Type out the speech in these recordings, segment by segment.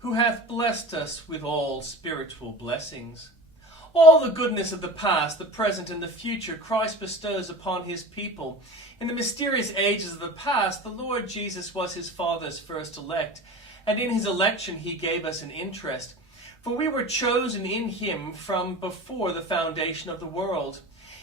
who hath blessed us with all spiritual blessings. All the goodness of the past, the present, and the future Christ bestows upon his people. In the mysterious ages of the past, the Lord Jesus was his Father's first elect, and in his election he gave us an interest. For we were chosen in him from before the foundation of the world.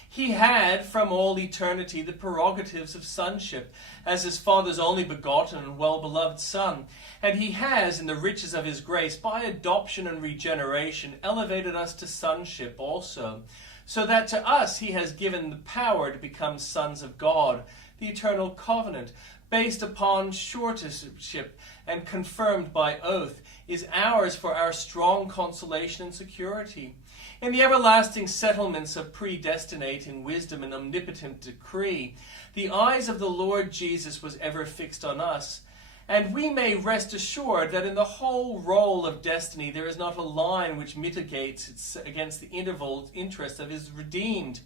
He had from all eternity the prerogatives of sonship, as his Father's only begotten and well-beloved Son. And he has, in the riches of his grace, by adoption and regeneration, elevated us to sonship also, so that to us he has given the power to become sons of God. The eternal covenant, based upon surety and confirmed by oath, is ours for our strong consolation and security. In the everlasting settlements of predestinating wisdom and omnipotent decree, the eyes of the Lord Jesus was ever fixed on us, and we may rest assured that in the whole roll of destiny there is not a line which mitigates against the interest of his redeemed.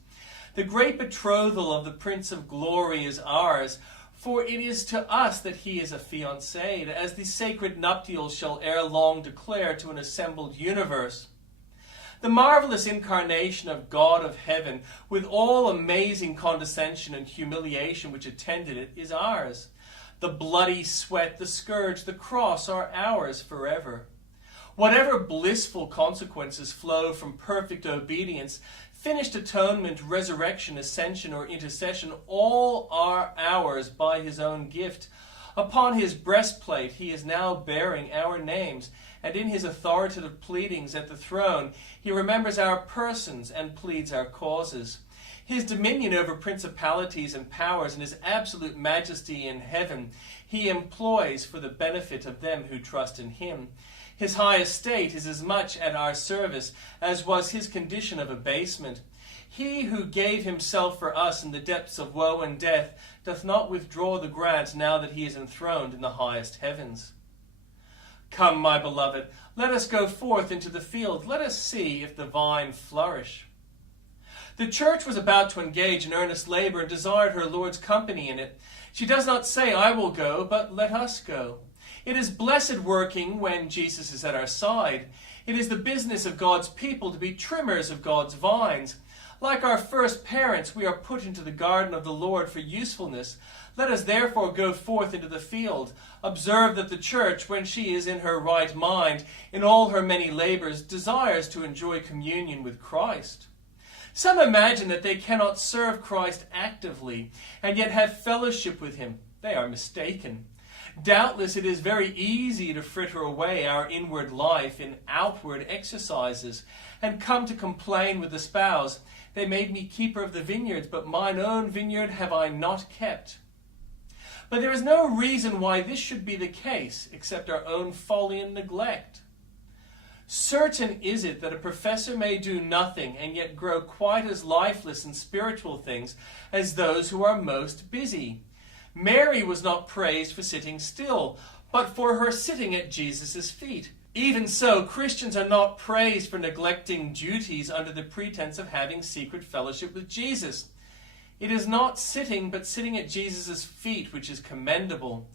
The great betrothal of the Prince of Glory is ours, for it is to us that he is affianced, as the sacred nuptials shall ere long declare to an assembled universe. The marvelous incarnation of God of heaven, with all amazing condescension and humiliation which attended it, is ours. The bloody sweat, the scourge, the cross are ours forever. Whatever blissful consequences flow from perfect obedience, finished atonement, resurrection, ascension, or intercession, all are ours by his own gift. Upon his breastplate he is now bearing our names, and in his authoritative pleadings at the throne he remembers our persons and pleads our causes. His dominion over principalities and powers and his absolute majesty in heaven he employs for the benefit of them who trust in him. His high estate is as much at our service as was his condition of abasement. He who gave himself for us in the depths of woe and death doth not withdraw the grant now that he is enthroned in the highest heavens. Come, my beloved, let us go forth into the field. Let us see if the vine flourish. The church was about to engage in earnest labor and desired her Lord's company in it. She does not say, I will go, but let us go. It is blessed working when Jesus is at our side. It is the business of God's people to be trimmers of God's vines. Like our first parents, we are put into the garden of the Lord for usefulness. Let us therefore go forth into the field. Observe that the church, when she is in her right mind, in all her many labors, desires to enjoy communion with Christ. Some imagine that they cannot serve Christ actively and yet have fellowship with him. They are mistaken. Doubtless it is very easy to fritter away our inward life in outward exercises and come to complain with the spouse, they made me keeper of the vineyards, but mine own vineyard have I not kept. But there is no reason why this should be the case, except our own folly and neglect. Certain is it that a professor may do nothing and yet grow quite as lifeless in spiritual things as those who are most busy. Mary was not praised for sitting still, but for her sitting at Jesus' feet. Even so, Christians are not praised for neglecting duties under the pretense of having secret fellowship with Jesus. It is not sitting, but sitting at Jesus' feet, which is commendable.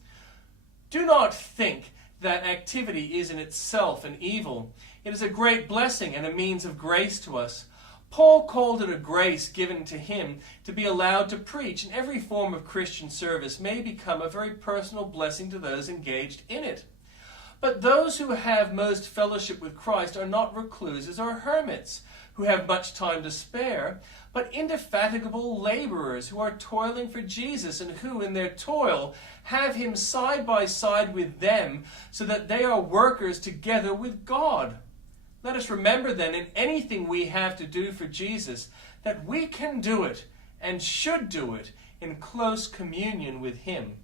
Do not think that activity is in itself an evil. It is a great blessing and a means of grace to us. Paul called it a grace given to him to be allowed to preach, and every form of Christian service may become a very personal blessing to those engaged in it. But those who have most fellowship with Christ are not recluses or hermits, who have much time to spare, but indefatigable laborers who are toiling for Jesus, and who in their toil have him side by side with them, so that they are workers together with God. Let us remember then, in anything we have to do for Jesus, that we can do it and should do it in close communion with him.